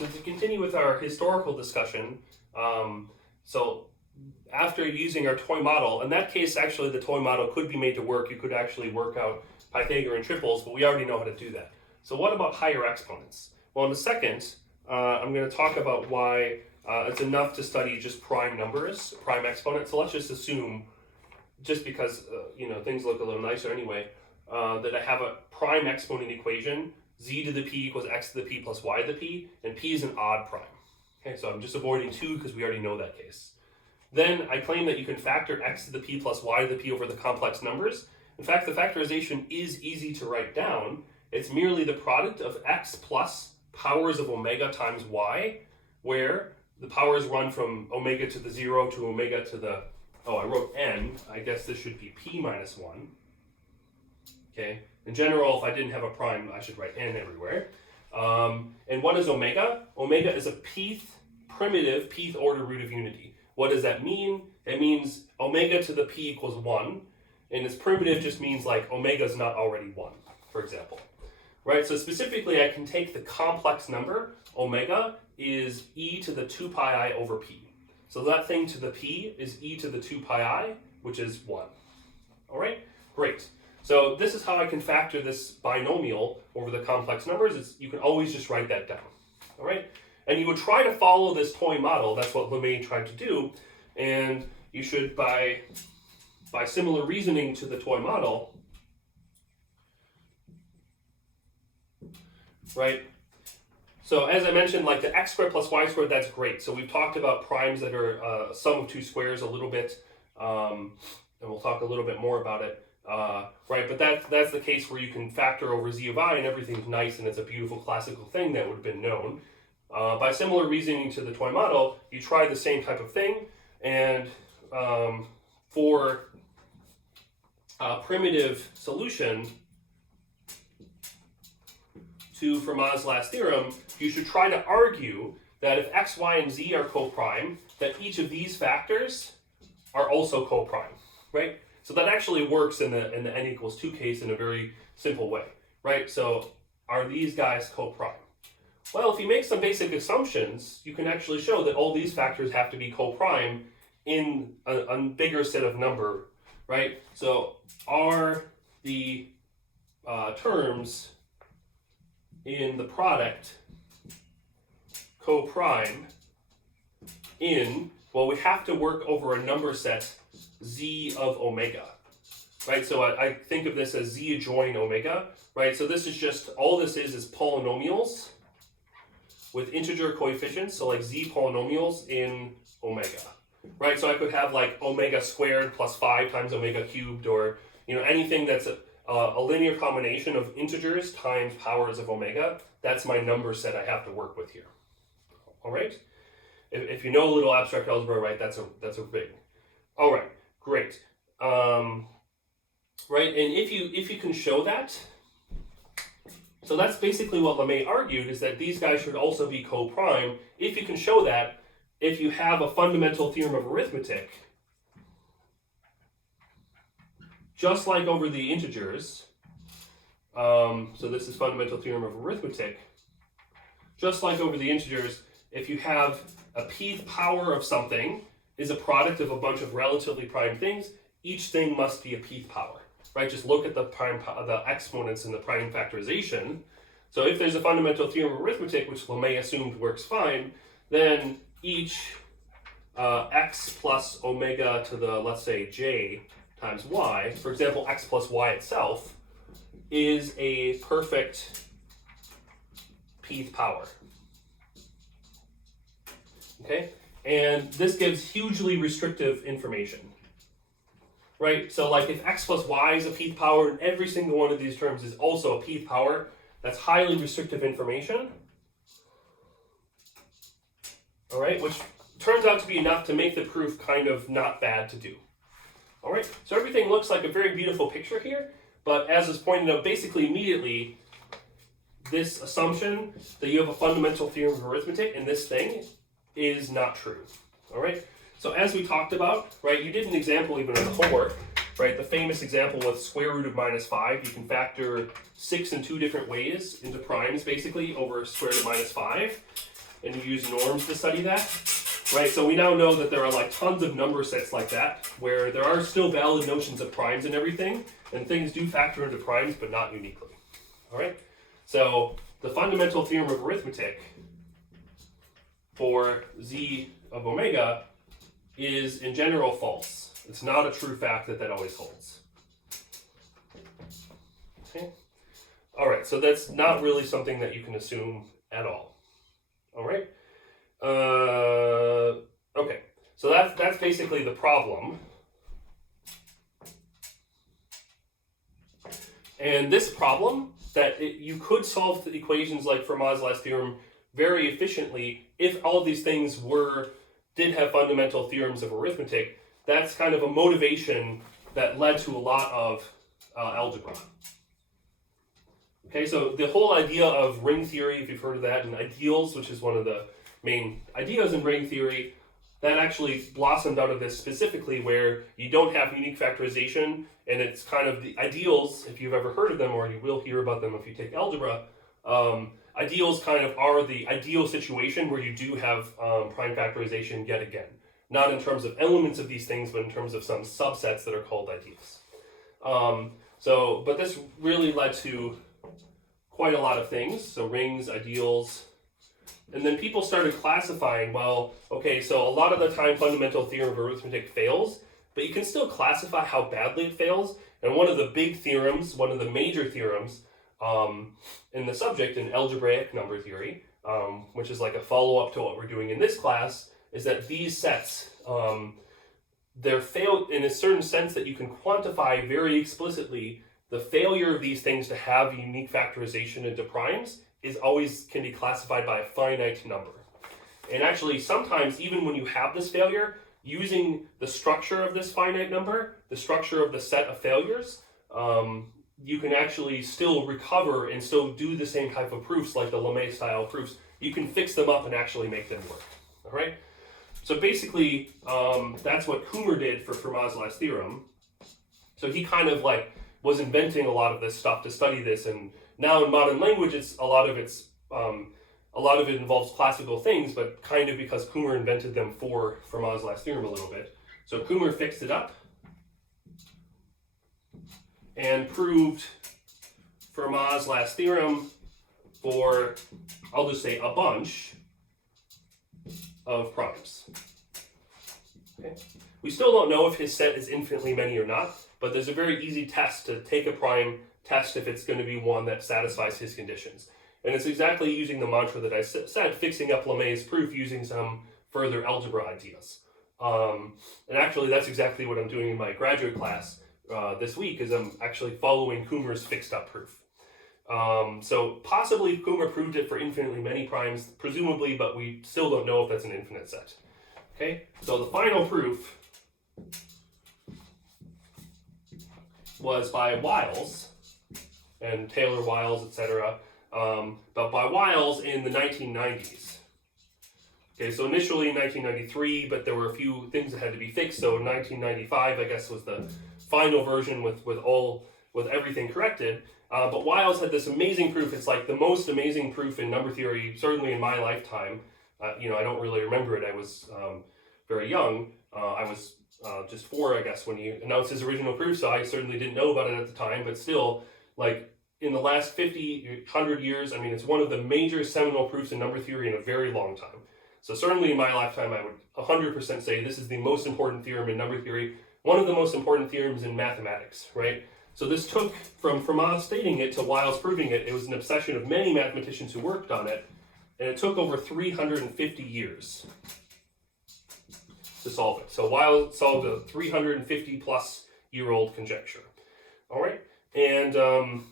so to continue with our historical discussion, so after using our toy model, in that case, actually the toy model could be made to work. You could actually work out Pythagorean triples, but we already know how to do that. So what about higher exponents? Well, in a second, I'm going to talk about why it's enough to study just prime numbers, prime exponents. So let's just assume, just because things look a little nicer anyway, that I have a prime exponent equation, z to the p equals x to the p plus y to the p, and p is an odd prime. Okay, so I'm just avoiding 2 because we already know that case. Then I claim that you can factor x to the p plus y to the p over the complex numbers. In fact, the factorization is easy to write down. It's merely the product of x plus powers of omega times y, where the powers run from omega to the 0 to omega to the, I wrote n, I guess this should be p minus 1. Okay, in general, if I didn't have a prime, I should write n everywhere. And what is omega? Omega is a primitive pth order root of unity. What does that mean? It means omega to the p equals 1, and this primitive just means like omega is not already 1, for example. Right, so specifically I can take the complex number, omega is e to the 2 pi I over p. So that thing to the p is e to the 2 pi I, which is 1. All right, great. So this is how I can factor this binomial over the complex numbers. You can always just write that down. All right, and you would try to follow this toy model. That's what LeMay tried to do, and you should, by similar reasoning to the toy model, right? So as I mentioned, like the x squared plus y squared, that's great. So we've talked about primes that are sum of two squares a little bit, and we'll talk a little bit more about it. Right, but that's the case where you can factor over z of I and everything's nice and it's a beautiful classical thing that would have been known. By similar reasoning to the toy model, you try the same type of thing, and for a primitive solution to Fermat's last theorem, you should try to argue that if x, y, and z are co-prime, that each of these factors are also co-prime, right? So that actually works in the n equals 2 case in a very simple way, right? So are these guys co-prime? Well, if you make some basic assumptions, you can actually show that all these factors have to be co-prime in a bigger set of number, right? So are the terms in the product co-prime in, well, we have to work over a number set z of omega, right? So I think of this as z adjoin omega, right? So this is just, all this is polynomials with integer coefficients, so like z polynomials in omega, right? So I could have like omega squared plus 5 times omega cubed, or anything that's a linear combination of integers times powers of omega. That's my number set I have to work with here. All right? If you know a little abstract algebra, right, that's a ring. All right, great. Right, and if you can show that, so that's basically what LeMay argued, is that these guys should also be co-prime. If you can show that, if you have a fundamental theorem of arithmetic, just like over the integers, so this is fundamental theorem of arithmetic, just like over the integers, if you have a pth power of something is a product of a bunch of relatively prime things, each thing must be a pth power, right? Just look at the exponents in the prime factorization. So if there's a fundamental theorem of arithmetic, which LeMay assumed works fine, then each x plus omega to the, let's say, j times y, for example, x plus y itself, is a perfect pth power. Okay, and this gives hugely restrictive information, right? So like if x plus y is a pth power and every single one of these terms is also a pth power, that's highly restrictive information. All right, which turns out to be enough to make the proof kind of not bad to do. All right, so everything looks like a very beautiful picture here, but as is pointed out, basically immediately, this assumption that you have a fundamental theorem of arithmetic in this thing is not true. All right, so as we talked about, right, you did an example even in the homework, right, the famous example with square root of minus 5. You can factor 6 in 2 different ways into primes, basically, over square root of minus 5. and you use norms to study that, right? So we now know that there are like tons of number sets like that, where there are still valid notions of primes and everything, and things do factor into primes, but not uniquely, all right? So the fundamental theorem of arithmetic for z of omega is in general false. It's not a true fact that always holds. Okay. All right, so that's not really something that you can assume at all. All right. Okay, so that's basically the problem. And this problem, you could solve the equations like Fermat's last theorem very efficiently if all of these things did have fundamental theorems of arithmetic. That's kind of a motivation that led to a lot of algebra. Okay, so the whole idea of ring theory, if you've heard of that, and ideals, which is one of the main ideas in ring theory, that actually blossomed out of this specifically, where you don't have unique factorization, and it's kind of the ideals, if you've ever heard of them, or you will hear about them if you take algebra. Ideals kind of are the ideal situation where you do have prime factorization yet again. Not in terms of elements of these things, but in terms of some subsets that are called ideals. But this really led to quite a lot of things. So rings, ideals, and then people started classifying, well, okay, so a lot of the time fundamental theorem of arithmetic fails, but you can still classify how badly it fails. And one of the big theorems, one of the major theorems in the subject in algebraic number theory, which is like a follow-up to what we're doing in this class, is that these sets, they're failed in a certain sense that you can quantify very explicitly. The failure of these things to have unique factorization into primes can be classified by a finite number. And actually, sometimes even when you have this failure, using the structure of this finite number, the structure of the set of failures, you can actually still recover and still do the same type of proofs like the Lemay style proofs. You can fix them up and actually make them work, all right? So basically, that's what Kummer did for Fermat's last theorem. So he kind of like was inventing a lot of this stuff to study this, and now in modern language, a lot of it involves classical things, but kind of because Kummer invented them for Fermat's last theorem a little bit. So Kummer fixed it up and proved Fermat's last theorem for, I'll just say, a bunch of primes. Okay. We still don't know if his set is infinitely many or not, but there's a very easy test to take a prime, test if it's going to be one that satisfies his conditions. And it's exactly using the mantra that I said, fixing up Lemay's proof using some further algebra ideas. And actually, that's exactly what I'm doing in my graduate class this week, is I'm actually following Kummer's fixed up proof. So possibly Kummer proved it for infinitely many primes, presumably, but we still don't know if that's an infinite set. Okay, so the final proof was by Wiles, and Taylor, Wiles, etc., but by Wiles in the 1990s. Okay, so initially in 1993, but there were a few things that had to be fixed, so in 1995, I guess, was the final version with everything corrected. But Wiles had this amazing proof. It's like the most amazing proof in number theory, certainly in my lifetime. I don't really remember it. I was very young. I was just 4, I guess, when he announced his original proof, so I certainly didn't know about it at the time, but still, like, in the last 50, 100 years, I mean, it's one of the major seminal proofs in number theory in a very long time. So certainly in my lifetime, I would 100% say this is the most important theorem in number theory, one of the most important theorems in mathematics, right? So this took, from Fermat stating it to Wiles proving it, it was an obsession of many mathematicians who worked on it, and it took over 350 years to solve it. So Wiles solved a 350 plus year old conjecture. All right, and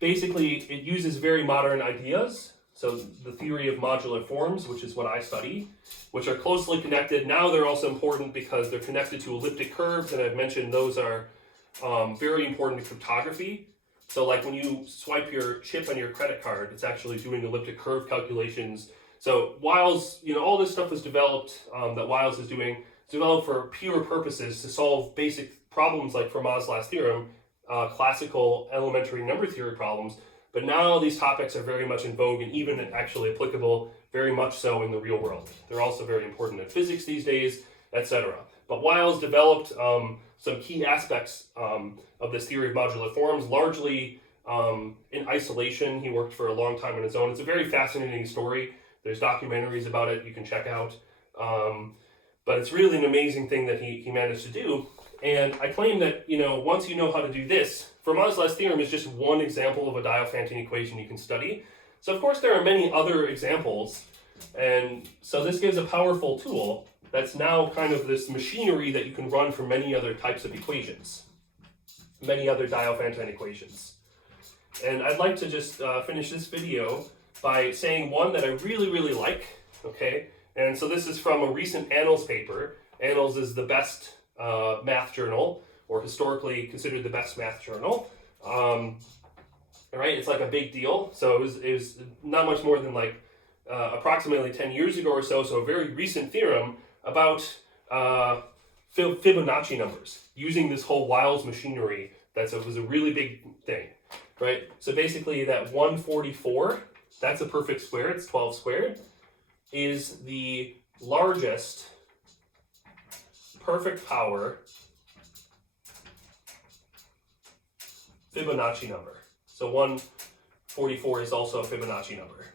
basically it uses very modern ideas. So the theory of modular forms, which is what I study, which are closely connected. Now they're also important because they're connected to elliptic curves, and I've mentioned those are very important to cryptography. So like when you swipe your chip on your credit card, it's actually doing elliptic curve calculations. So Wiles, all this stuff was developed, that Wiles is doing, it's developed for pure purposes to solve basic problems like Fermat's last theorem, classical elementary number theory problems. But now these topics are very much in vogue and even actually applicable very much so in the real world. They're also very important in physics these days, etc. But Wiles developed some key aspects of this theory of modular forms, largely in isolation. He worked for a long time on his own. It's a very fascinating story. There's documentaries about it you can check out. But it's really an amazing thing that he managed to do. And I claim that, once you know how to do this, Fermat's last theorem is just one example of a Diophantine equation you can study. So of course there are many other examples, and so this gives a powerful tool that's now kind of this machinery that you can run for many other types of equations, many other Diophantine equations. And I'd like to just finish this video by saying one that I really, really like, okay? And so this is from a recent Annals paper. Annals is the best math journal, or historically considered the best math journal. Right, it's like a big deal. So it was not much more than like approximately 10 years ago or so a very recent theorem about Fibonacci numbers, using this whole Wiles machinery. Was a really big thing, right? So basically that 144, that's a perfect square, it's 12 squared, is the largest perfect power Fibonacci number. So 144 is also a Fibonacci number,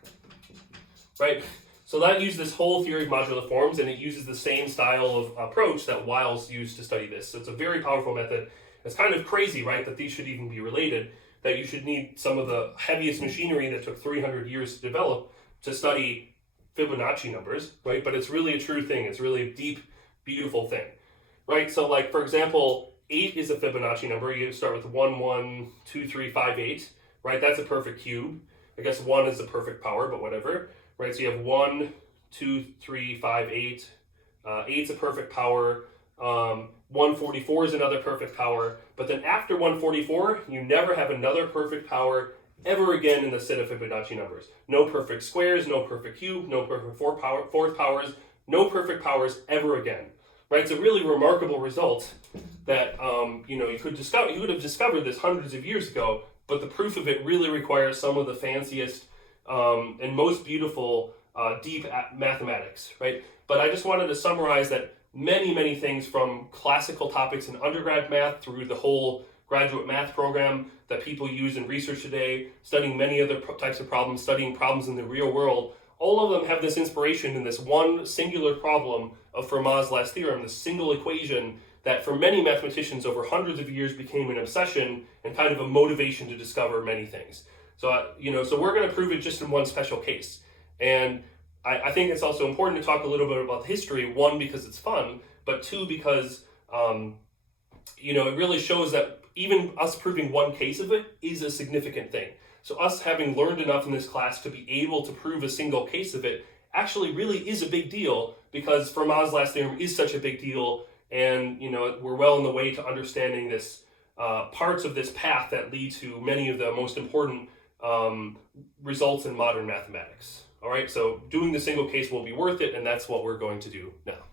right? So that uses this whole theory of modular forms, and it uses the same style of approach that Wiles used to study this. So it's a very powerful method. It's kind of crazy, right, that these should even be related, that you should need some of the heaviest machinery that took 300 years to develop to study Fibonacci numbers, right? But it's really a true thing. It's really a deep, beautiful thing, right? So like, for example, 8 is a Fibonacci number. You start with 1, 1, 2, 3, 5, 8, right? That's a perfect cube. I guess 1 is a perfect power, but whatever, right? So you have 1, 2, 3, 5, 8. 8's a perfect power. 144 is another perfect power. But then after 144, you never have another perfect power ever again in the set of Fibonacci numbers. No perfect squares, no perfect cube, no perfect fourth powers, no perfect powers ever again. Right? It's a really remarkable result that you could have discovered this hundreds of years ago, but the proof of it really requires some of the fanciest and most beautiful deep mathematics, right? But I just wanted to summarize that many things from classical topics in undergrad math through the whole graduate math program that people use in research today, studying many other types of problems, studying problems in the real world, all of them have this inspiration in this one singular problem of Fermat's last theorem, this single equation that for many mathematicians over hundreds of years became an obsession and kind of a motivation to discover many things. So, so we're going to prove it just in one special case. And I think it's also important to talk a little bit about the history, one, because it's fun, but two, because, it really shows that even us proving one case of it is a significant thing. So us having learned enough in this class to be able to prove a single case of it actually really is a big deal, because Fermat's last theorem is such a big deal, and we're well on the way to understanding this parts of this path that lead to many of the most important results in modern mathematics. All right, so doing the single case will be worth it, and that's what we're going to do now.